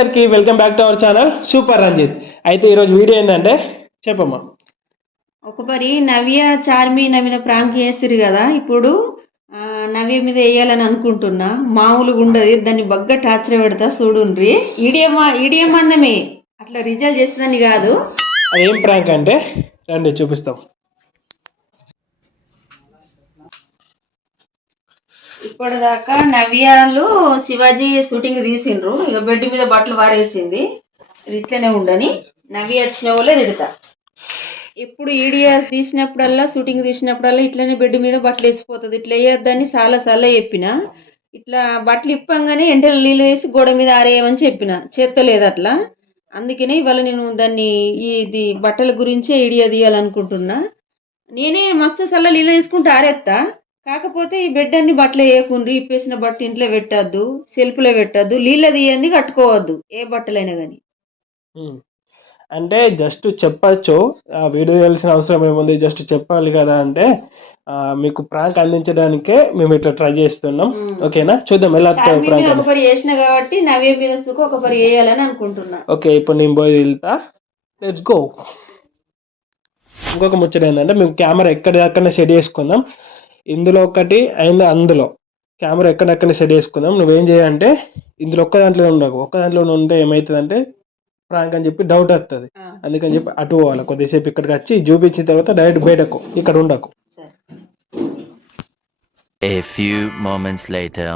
అందరికీ welcome back to our channel. Super Ranjith. అయితే ఈరోజు వీడియో ఏంటంటే చెప్పమ్మా. ఒకపరి నవ్య చార్మి నవ్విన ప్రాంక్ చేస్తారు కదా. ఇప్పుడు నవ్య మీద వేయాలని అనుకుంటున్నా. మామూలుగా ఉండదు. దాన్ని బగ్గ టార్చర్ పెడతా చూడుండ్రి. ఈడియం ఈడియం అందమే. అట్లా రిజల్ట్ చేస్తుందని కాదు. అది ఏం ప్రాంక్ అంటే? రండి చూపిస్తాం. ఇప్పటిదాకా నవ్యాలు శివాజీ షూటింగ్ తీసిండ్రు. ఇక బెడ్ మీద బట్టలు వారేసింది. ఇట్లనే ఉండని. నవ్య వచ్చిన వాళ్ళే తిడతా. ఎప్పుడు ఈడియా తీసినప్పుడల్లా షూటింగ్ తీసినప్పుడల్లా ఇట్లనే బెడ్ మీద బట్టలు వేసిపోతుంది. ఇట్లా వేయొద్దని చాలా సార్లు చెప్పిన. ఇట్లా బట్టలు ఇప్పంగానే ఎండలో నీళ్ళు వేసి గోడ మీద ఆరేయమని చెప్పిన. చేత్తలేదు అట్లా. అందుకనే ఇవాళ నేను దాన్ని ఇది బట్టల గురించే ఐడియా తీయాలనుకుంటున్నా. నేనే మస్తు సల్ల నీళ్ళు తీసుకుంటూ ఆరేస్తా కాకపోతే ఈ బెడ్ అన్ని బట్టలు వేయకుండ్రి. ఇప్పేసిన బట్ట ఇంట్లో పెట్టద్దు సెల్ఫ్లో పెట్టద్దు నీళ్ళ తీయంది కట్టుకోవద్దు ఏ బట్టలైనా కానీ. అంటే జస్ట్ చెప్పచ్చు వీడియో తెలిసిన అవసరం ఏముంది? జస్ట్ చెప్పాలి కదా అంటే మీకు ప్రాంక్ అందించడానికే మేము ఇట్లా ట్రై చేస్తున్నాం. ఓకేనా చూద్దాం ఎలా ప్రాంక్ ఒకపరి వేసిన కాబట్టి మీద సుఖ ఒకపరి వేయాలని అనుకుంటున్నా. ఓకే ఇప్పుడు నేను పోయి వెళ్తా. లెట్స్ గో ఇంకొక ముచ్చట ఏంటంటే మేము కెమెరా ఎక్కడిదక్కడనే సెట్ చేసుకుందాం. ఇందులో ఒకటి అండ్ అందులో. కెమెరా ఎక్కడెక్కడ సెట్ చేసుకుందాం. నువ్వేం చేయాలంటే ఇందులో ఒక్క దాంట్లో ఉండకు. ఒక్క దాంట్లో ఉంటే ఏమవుతుందంటే ప్రాంక్ అని చెప్పి డౌట్ వస్తుంది అందుకని చెప్పి అటు పోవాలి. కొద్దిసేపు ఇక్కడికి వచ్చి చూపించిన తర్వాత డైరెక్ట్ బయటకు. ఇక్కడ ఉండకు. A few moments later.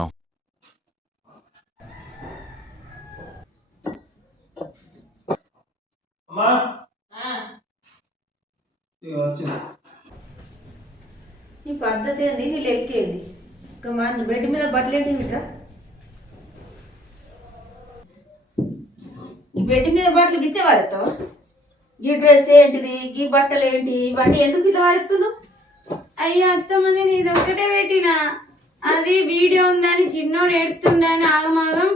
అమ్మా. నీ పద్ధతి ఏంది? నీ లెక్క ఏంది? ఇంకా మా బెడ్ మీద బట్టలు ఏంటి ఈ బెడ్ మీద బట్టలు గిత్తే వారెత్తావా ఈ డ్రెస్ ఏంటిది? ఈ బట్టలు ఏంటి? ఇవన్నీ ఎందుకు ఇట్లా వారెత్తున్నావు అయ్యో అత్తమ్మ నేను ఇది ఒక్కటే పెట్టినా. అది వీడియో ఉందని చిన్నోడు ఏడుతుండని ఆగమాగం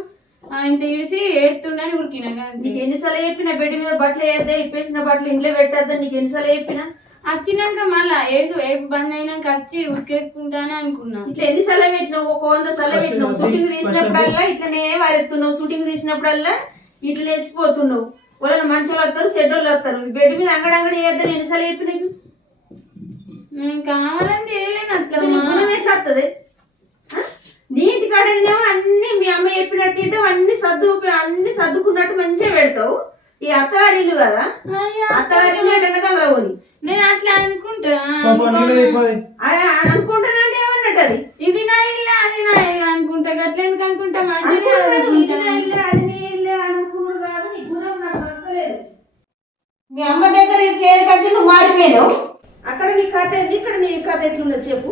ఇంత ఇడిసి ఏడుతుండని ఉరికినా. కానీ నీకు ఎన్నిసార్లు చెప్పినా బెడ్ మీద బట్టలు వేయద్దా ఇప్పేసిన బట్టలు ఇంట్లో పెట్టద్దా నీకు ఎన్నిసార్లు చెప్పినా? వచ్చినాక మళ్ళా ఏడు ఏడుపు బంద్ అయినాక వచ్చి ఉరికేసుకుంటానే అనుకున్నా. ఇట్లా ఎన్నిసార్లు పెట్టినావు? ఒక వంద సార్లు పెట్టినావు? షూటింగ్ తీసినప్పుడల్లా ఇట్లనే వారెత్తున్నావు? షూటింగ్ తీసినప్పుడల్లా ఇట్లా వేసిపోతున్నావు వాళ్ళని మంచి వాళ్ళు వస్తారు వాళ్ళు వస్తారు. బెడ్ మీద అంగడంగడి వేయద్దని ఎన్నిసార్లు చెప్పి నీకు? నేను కావాలని చేయలేను నీ అత్తమ్మ ఎట్లా వస్తుంది నీ ఇంటి కాడేమో అన్ని మీ అమ్మ చెప్పినట్టు అన్ని సర్దు అన్ని సర్దుకున్నట్టు మంచిగా పెడతావు. ఈ అత్తగారి ఇల్లు కదా? అయ్యో, అత్తగారి ఇల్లు నేను అట్లా అనుకుంటా. అనుకుంటానంటే ఏమన్నట్టు అది ఇది నా ఇల్లు అది నా ఇల్లు అనుకుంటా. గట్ల ఎందుకు అనుకుంటా? అనుకుంటాను, ఇది నా ఇల్లే, అది నీ ఇల్లే అనుకున్నాడు కాదు నీ గుణం నాకు వస్తలేదు మీ అమ్మ దగ్గర కేసు నువ్వు మారిపోయావు అక్కడ నీ కథ ఏంది? ఇక్కడ నీ కథ ఎట్లుందో చెప్పు.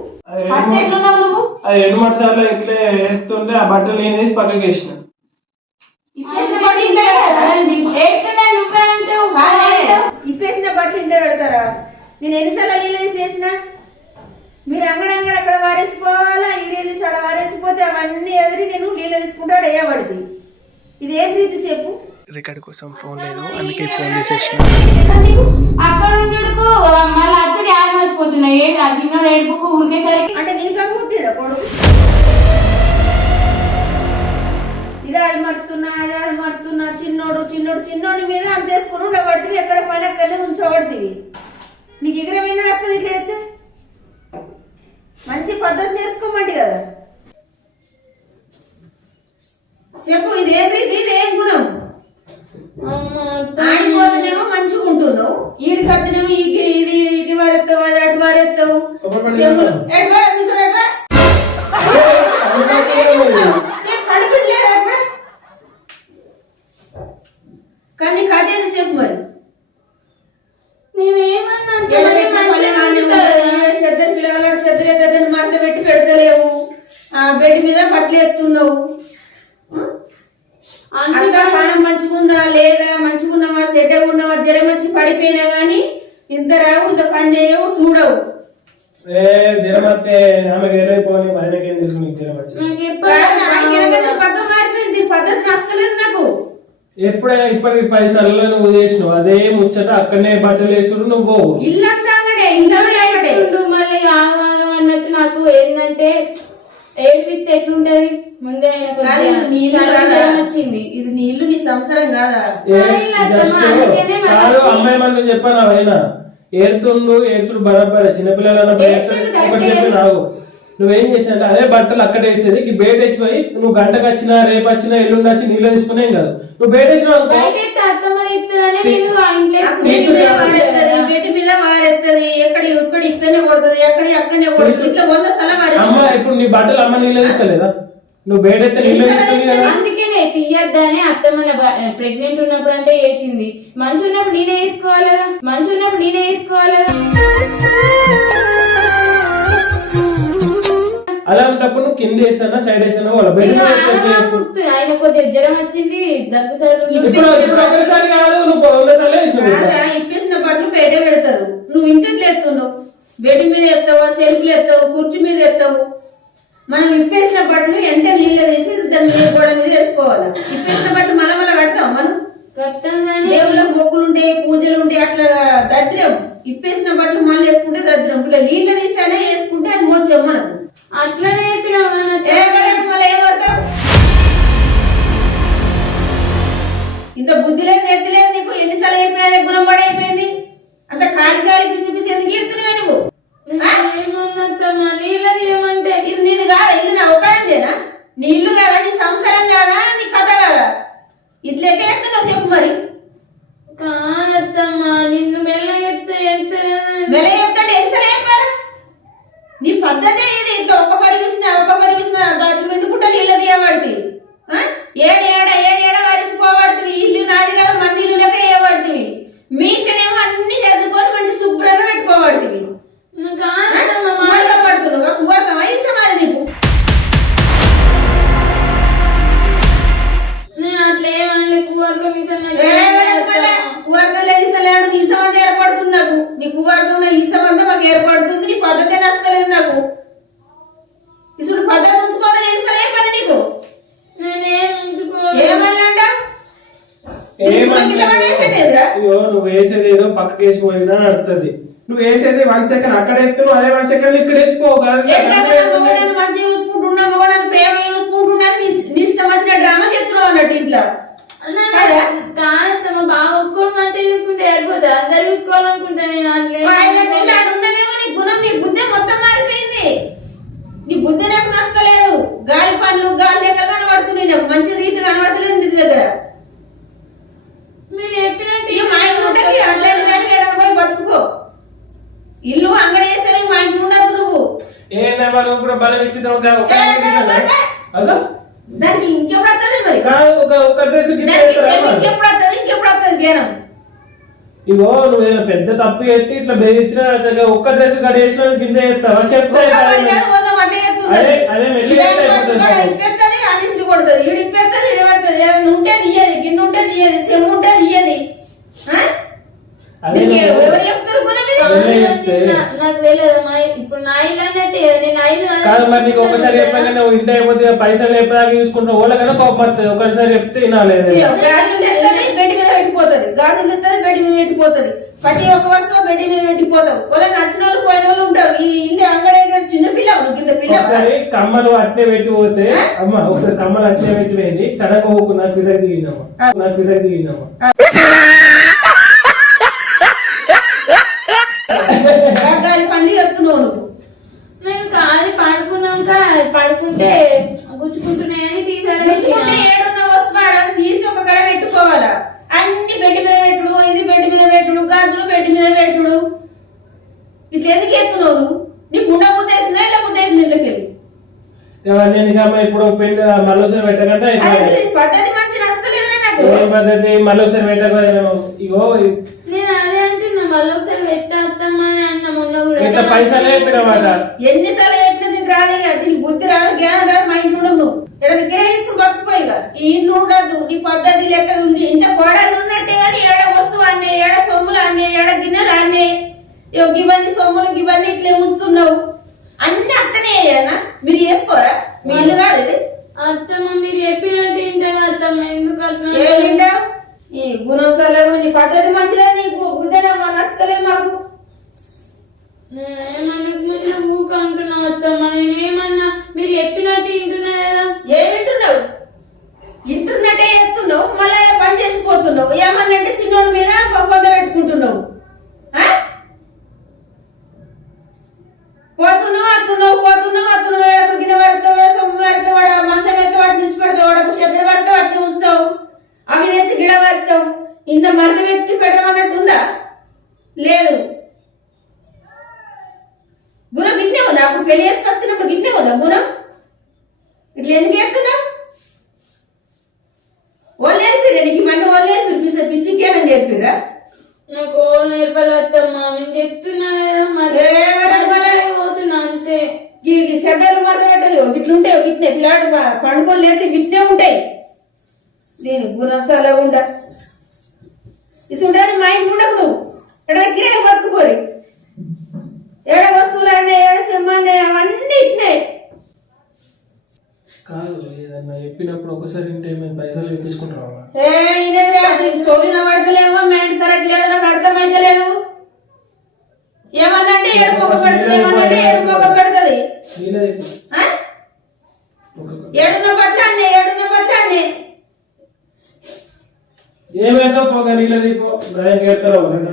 ఫస్ట్ ఎట్లున్నావు నువ్వు? అది రెండు మూడు సార్లు ఇట్లే వేస్తుంటే ఆ బట్టలు నేను వేసి పక్కకి వేసిన ఇప్పేసిన బట్ట ఇంట్లో పెట్టాలా? ఏడుతున్నా నువ్వే అంటావు కాదే. ఇప్పేసిన బట్టలు ఇంట్లో పెడతారా నేను ఎన్నిసార్లు నీళ్ళు చేసిన మీరు అంగడంగడ అక్కడ వారేసిపోవాలా ఈడేది సడ వారేసిపోతే అవన్నీ ఎదిరి నేను నీళ్ళు తీసుకుంటాడు వేయబడుతుంది ఇది ఏం రీతి చెప్పు రికార్డ్ కోసం ఫోన్ లేదు అందుకే ఫోన్ తీసేసిన అక్కడ వారెత్తావు అది అటు వారెత్తావు చెంబులు ఎటు వారు మిషన్ ఎటు వారు? నాకేం గుణం? నేను కనిపించలేదు అప్పుడు కానీ నీ కథ ఏంది చెప్పు మరి నేనేమన్నా అత్తమ్మని మంచిగా ఉంచుతారా? చెద్దరు పిల్లగాడు చెద్దరు ఎద్దరు మడత పెట్టి పెడతలేవు ఆ బెడ్ మీద బట్టలు ఎత్తున్నావు అందుకే అంతా పానం మంచిగుందా లేదా మంచిగున్నావా సెడ్డగా ఉన్నావా జ్వరం వచ్చి పడిపోయినా గానీ ఇంత రావు ఇంత పని చేయవు చూడవు ఏ ఆయనకేం తెలుసు నీకు ఎప్పుడు పద్ధతి నచ్చలేదు ఎప్పుడైనా ఇప్పటికి పది సార్లు నువ్వు చేసినావు అదే ముచ్చట అక్కడనే బట్టలు వేసుడు నువ్వు ఇల్లంతా ఇల్లంతా మళ్ళీ అన్నట్టు నాకు ఏంటంటే ఏడిపిస్తే ఎట్లుంటది? ముందే వచ్చింది. ఇది నీ ఇల్లు నీ సంసారం కాదు? అమ్మాయి మనం చెప్పాను అయినా ఏరుతుండు ఏర్చుడు బరాబర్. చిన్నపిల్లలు ఒకటి. చెప్పి రావు నువ్వేం చేసావు అదే బట్టలు అక్కడ వేసేది ఈ బయట వేసిపోయి నువ్వు గంటకు వచ్చినా రేపు వచ్చినా ఎల్లుండి వచ్చి నీళ్ళు తీసుకునేం కాదు. నువ్వు బయట వేసినావు అమ్మ ఇప్పుడు నీ బట్టలు అమ్మ నీళ్ళు తీసుకోలేదా నువ్వు బయట అయితే నీళ్ళు తీసుకుని కదా? అందుకనే తీయద్దని అత్తమ్మ ప్రెగ్నెంట్ ఉన్నప్పుడు అంటే వేసింది మంచి ఉన్నప్పుడు నేనే వేసుకోవాలి? కదా మంచి ఉన్నప్పుడు నేనే వేసుకోవాలి? కదా అలాంటప్పుడు నువ్వు కింద వేసానా సైడ్ వేసానా? వాళ్ళ ఆయన కొద్దిగా జ్వరం వచ్చింది దగ్గు సార్ ఇప్పుడు ఇప్పుడు ఒకసారి కాదు నువ్వు ఇప్పేసిన బట్టలు బయట పెడతారు. నువ్వు ఇంటికి ఎత్తున్నావు బెడ్ మీద ఎత్తావు సెల్ఫ్లు ఎత్తావు కుర్చీ మీద ఎత్తావు? మనం ఇప్పేసిన బట్టలు ఎంట నీళ్ళు తీసి దాని మీద గోడ మీద వేసుకోవాలి. ఇప్పేసిన బట్టలు మళ్ళీ మళ్ళీ కడతాం మనం. దేవుళ్ళకి మొక్కులు ఉంటాయి పూజలు ఉంటాయి అట్లా దరిద్రం ఇప్పేసిన బట్టలు మళ్ళీ వేసుకుంటే దరిద్రం ఇట్లా నీళ్ళు తీసానే వేసుకుంటే అది మోచం మనకు. అట్లనే ఇంత బుద్ధి లేదు ఎత్తి లేదు నీకు ఎన్నిసార్లు చెప్పినా గుణం పడైపోయింది? అంత కాలి కాలి పిసి పిసి ఎందుకు ఎత్తున్నావే నువ్వు? కాదా ఇల్లు నా ఒక్కదేనా నీ ఇల్లు కాదా? నీ సంసారం కాదా? నీ కథ కాదా? ఇట్లా ఎట్లా ఎత్తున్నావు చెప్పు మరి. కాదత్తమ్మ నిన్ను మెల్ల ఎత్తే ఎంత వెల చెప్తాడు నీ పద్ధతే ఇది ఇట్లా ఒక పద్ధతి ఉంచుకోవాలి ఇసలే పని నీకు? నువ్వు వేసేది ఏదో పక్కకి వేసి పోయినా అర్థది నువ్వు వేసేది వన్ సెకండ్ అక్కడ ఎత్తున్నావు అదే వన్ సెకండ్ ఇక్కడ వేసిపోవు కదా. మంచిగా చూసుకుంటున్నా మొగడాన్ని ప్రేమ చూసుకుంటున్నా నీ ఇష్టం వచ్చిన డ్రామా చెప్తున్నావు అన్నట్టు ఇంట్లో. బాగా ఒక్కడు మంచిగా చూసుకుంటే అయిపోతుంది అందరు చూసుకోవాలనుకుంటా నేను అట్లే గుణం నీ బుద్ధి మొత్తం మారిపోయింది. నీ బుద్ధి నాకు నచ్చలేదు. గాలి పనులు గాలి లెక్క కనబడుతున్నాయి నాకు. మంచి రీతి కనబడతలేదు నీ దగ్గర. మీరు చెప్పినట్టు మా ఇంట్లో ఉండకి అట్లాంటి దానికి ఎడమ పోయి బతుకుకో. ఇల్లు అంగడి వేసరి మా ఇంట్లో ఉండదు నువ్వు. ఏందమ్మా నువ్వు కూడా బలం ఇచ్చింది ఒక దానికి ఇంకెప్పుడు వస్తుంది మరి? ఒక ఒక డ్రెస్ దానికి ఇంకెప్పుడు- వస్తుంది ఇంకెప్పుడు వస్తుంది జ్ఞానం? ఇగో నువ్వు పెద్ద తప్పు ఎత్తి ఇట్లా బెదిరించిన ఒక్క డ్రెస్ గడేసిన కింద చెప్తా ఇప్పేత్తది, అనిసిరి కొడుతుంది ఈడు ఇప్పేత్తది ఈడు పడుతుంది ఏదైనా ఉంటే తీయది గిన్నె ఉంటే తీయది సెమ్ము ఉంటే తీయది ఎవరు చెప్తారు నాకు తెలియదు మా ఇప్పుడు నా ఇల్లు అన్నట్టే నేను ఇల్లు కాదు మరి నీకు ఒకసారి చెప్పాక నువ్వు ఇంటి అయిపోతే పైసలు ఎప్పటిదాకా చూసుకుంటావు వాళ్ళకన్నా కోపం వస్తుంది. ఒకసారి చెప్తే వినాలేదు గాజులు తెస్తుంది బెడ్ మీద పెట్టిపోతుంది. గాజులు తెస్తుంది బెడ్ మీద పెట్టిపోతుంది. ప్రతి ఒక్క వస్తువు బెడ్ మీద పెట్టిపోతావు. వాళ్ళ నచ్చిన వాళ్ళు పోయిన వాళ్ళు ఉంటారు. ఈ ఇల్లు అంగడి చిన్న పిల్ల కింద పిల్ల ఒకసారి కమ్మలు అట్నే పెట్టి పోతే అమ్మ ఒకసారి కమ్మలు అట్నే పెట్టి పోయింది సడన్గా నా పిల్లకి దిగిందమ్మా. నా పిల్లకి దిగిందమ్మా పనులు చెప్తున్నావు నువ్వు. నేను కాదు పడుకున్నాక పడుకుంటే గుచ్చుకుంటున్నాయని తీసాడు. ఏడున్న వస్తువాడు అది తీసి ఒక కడ పెట్టుకోవాలా? అన్ని బెడ్ మీద పెట్టుడు ఇది బెడ్ మీద పెట్టుడు గాజులు బెడ్ మీద పెట్టుడు. ఇట్లా ఎందుకు ఎత్తున్నావు నువ్వు నీ గుండ బుద్ధి అవుతుందా ఇలా నేను ఇక అమ్మ ఇప్పుడు పెళ్ళి మళ్ళీ పెట్టకంటే పద్ధతి మంచి నాకు. పెట్టకు ఏం పద్ధతి? మళ్ళీ ఒకసారి పెట్టకపోయాను ఇగో నేను అదే అంటున్నా మళ్ళీ ఒకసారి పెట్టేస్తామా అని అన్న మొన్న కూడా. ఇట్లా పైసలు చెప్పినమాట. ఎన్నిసార్లు చెప్పినా నీకు రాదు ఇక దీనికి బుద్ధి రాదు జ్ఞానం రాదు మా ఇంట్లో ఉండవు నువ్వు. ఇక్కడ గిరే తీసుకుని బతుకుపోయి ఇక ఈ ఇంట్లో ఉండదు నీ పద్ధతి లెక్క ఉంది. ఇంత కోడలు ఉన్నట్టే కానీ ఏడ వస్తువు అన్నే ఏడ సొమ్ములు అన్నే ఏడ గిన్నెలు అన్నే ఇవన్నీ సొమ్ములు ఇవన్నీ ఇట్లా ఉంచుతున్నావు అన్ని అత్తనే అయ్యానా? మీరు చేసుకోరా? మీ ఇల్లు కాదు ఇది. అత్తమ్మ మీరు చెప్పినట్టు ఇంటగా అత్తమ్మ. ఎందుకు అట్లా ఏం వింటావు? ఈ గుణంసాల నీ పద్ధతి మంచిలేదు నీకు? బుద్ధి నచ్చలేదు మాకు? చేసిపోతున్నావు? ఏమన్నంటే సిన్నోడి మీద పొంద పెట్టుకుంటున్నావు? పోతున్నావు అత్తున్నావు పోతున్నావు అత్తున్నావు ఏడకు గిన్నె పడతావు సొమ్ము పడతావు మంచం ఎత్తే వాటిని ఇసి పెడతావు వాడకు చెద్ర వాటిని ఉంచుతావు. అవి తెచ్చి గిడ పడతావు ఇంత మరద పెట్టి పెడదామన్నట్టుందా లేదు. గుణం గిన్నె ఉందా? అప్పుడు పెళ్ళి చేసుకొచ్చినప్పుడు గిన్నె ఉందా గుణం? ఇట్లా ఎందుకు చేస్తున్నావు? వాళ్ళు నేర్పిరా నీకు? మళ్ళీ వాళ్ళు నేర్పిరు? పిచ్చ పిచ్చికేలా నేర్పిరా? నాకు ఓ నేర్పలు అత్తమ్మ నేను చెప్తున్నా? పోతున్నా అంతే. ఈ మరద పెట్టదు ఇట్లుంటాయి ఇట్నే పిల్లాడు పండుకొని లేతే విట్నే ఉంటాయి. దీని గుణసాల ఉండ. ఇసుండని మా ఇంటి ఉండకు నువ్వు. ఎక్కడ గిరే బతుకుపోరి ఏడ వస్తువులు అన్నీ ఏడ సిమ్మాన్ని అవన్నీ ఇట్నే. కాదు ఏదన్నా చెప్పినప్పుడు ఒకసారి ఇంటే మేము పైసలు ఏ పడతలేమో మైండ్ కరెక్ట్ లేదు. నాకు ఏమన్నంటే పెడుతుంది ఏమన్నంటే ఏడు మొక్క పెడుతుంది. నీళ్ళది ఆ? ఏడున్న పట్ల అన్నీ ఏడున్న పట్ల అన్నీ. ఏమైతే పోగా నీళ్ళది పో గాయం కేస్తారా నన్ను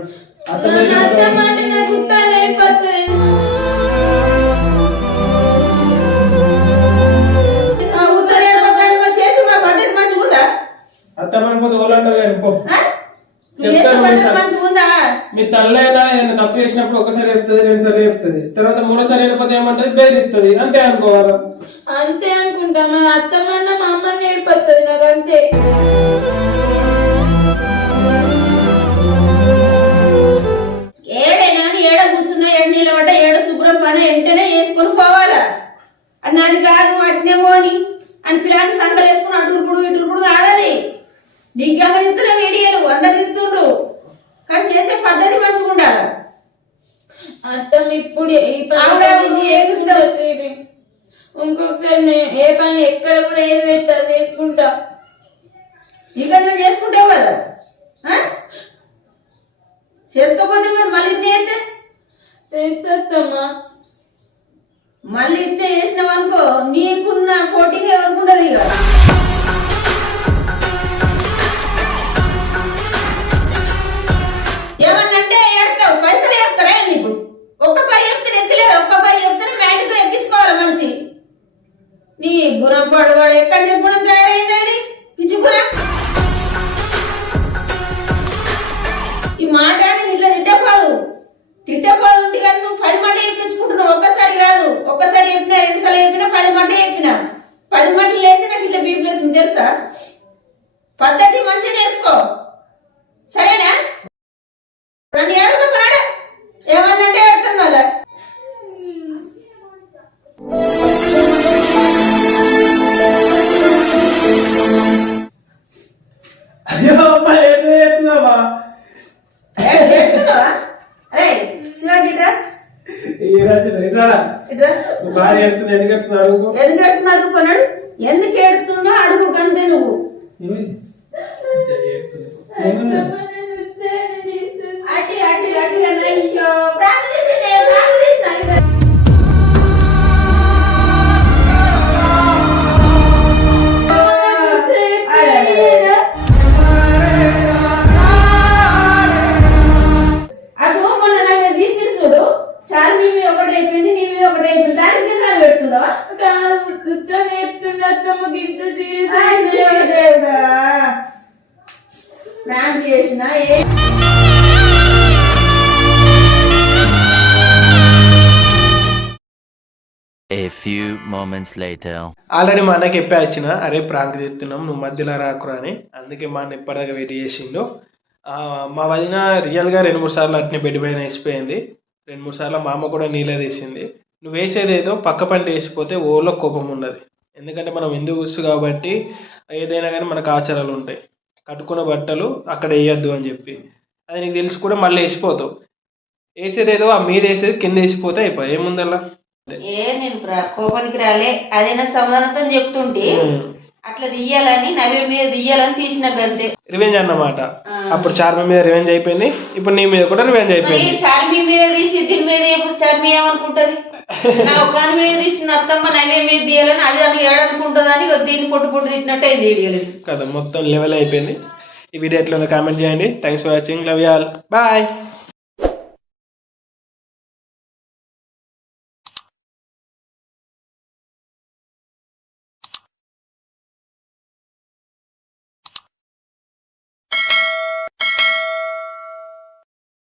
అత్త పడిపోతే ఓలంటారు కానీ పో. మీ తల్లైనా ఏదైనా తప్పు చేసినప్పుడు ఒకసారి చెప్తుంది రెండు సార్లు చెప్తుంది. తర్వాత మూడోసారి వెళ్ళిపోతే ఏమంటది? బెదిరిస్తుంది. అంతే అనుకోవాలి. అంతే అనుకుంటా మన అత్తమ్మ మా అమ్మ నేర్పడుతుంది నాకు అంతే. చేసుకోకపోతే మరి మళ్ళీ ఇట్నే అయితే? మళ్ళీ ఇట్నే చేసినావు అనుకో నీకున్న కోటింగ్ ఎవరికి ఉండదు ఇక. ఏమన్నంటే ఏడతావు? పైసలు చెప్తారా నీకు? ఒక్క పని చెప్తే ఎక్కలేదు ఒక్క పని చెప్తేనే మ్యాటిక్ ఎక్కించుకోవాలి మనిషి. నీ గుణం పడవాడు. ఎక్కడ చెప్పడం తయారైంది అది? పిచ్చి భార్య ఏడుతుంది ఎందుకు ఎడుతుంది అడుగు గంతే నువ్వు. అట్టి అట్టి అట్టి అన్న అయ్యో ప్రాక్టీస్ అత్తమ్మ చేసిన ఏ A few moments later. Already మా అన్నకి చెప్పే వచ్చిన అరే ప్రాంక్ చేస్తున్నాం నువ్వు మధ్యలో రాకురా అని అందుకే మా అన్న ఇప్పటిదాకా వెయిట్ చేసిండు. ఆ, మా వదిన రియల్గా రెండు మూడు సార్లు అట్నే బెడ్ పైన వేసిపోయింది. రెండు మూడు సార్లు మా అమ్మ కూడా నీళ్ళే తీసింది. నువ్వు వేసేదేదో పక్క పంట వేసిపోతే ఓలో కోపం ఉండదు ఎందుకంటే మనం హిందూ ఊసు కాబట్టి ఏదైనా కానీ మనకు ఆచారాలు ఉంటాయి. కట్టుకున్న బట్టలు అక్కడ వేయొద్దు అని చెప్పి. అది నీకు తెలిసి కూడా మళ్ళీ వేసిపోతావు. వేసేదేదో ఆ మీద వేసేది కింద వేసిపోతే అయిపోయి. ఏముందల్లా? ఏ నేను కోపానికి రాలే. అదైనా సమాధానంతో చెప్తుంటే అట్లా తీయాలని నవ్య మీద తీయాలని తీసిన గంతే. రివెంజ్ అన్నమాట. అప్పుడు చార్మి మీద రివెంజ్ అయిపోయింది. ఇప్పుడు నీ మీద కూడా రివెంజ్ అయిపోయింది. చార్మి మీద తీసి దీని మీద చార్మి ఏమనుకుంటది? నా ఒకని మీద తీసిన అత్తమ్మ నవ్య మీద తీయాలని అది అది ఏడనుకుంటుందని దీన్ని పొట్టు పొట్టు తిట్టినట్టు అయింది తీయలేదు. కదా మొత్తం లెవెల్ అయిపోయింది. ఈ వీడియో ఎట్లా కామెంట్ చేయండి. Thanks for watching love y'all bye